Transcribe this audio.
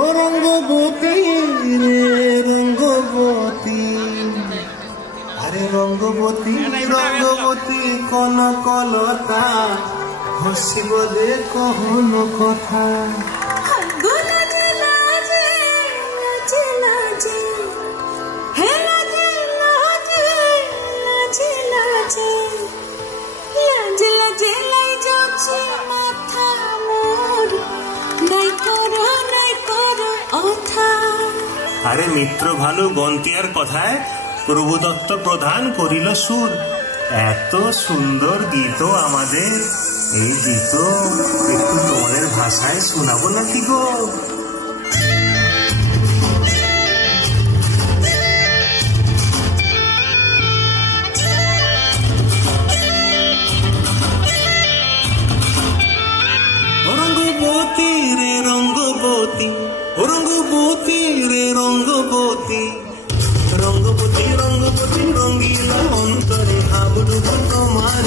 ও রঙ্গবতী রে রঙ্গবতী, আরে রঙ্গবতী রঙ্গবতী কনকলতা, হসিব দে কহন কথা। আরে মিত্র ভালু গন্তিয়ার কথায় প্রভুদত্ত প্রধান করিল সুর। এত সুন্দর গীত আমাদের, এই গীত একটু তোমাদের ভাষায় শোনাবো নাকি গো? রঙ্গবতী রে রঙ্গবতী, রঙ্গবতী রে রঙ্গবতী, রঙ্গবতী রঙ্গবতী রঙ্গিলা অন্তরে হাবুডুবু তোমার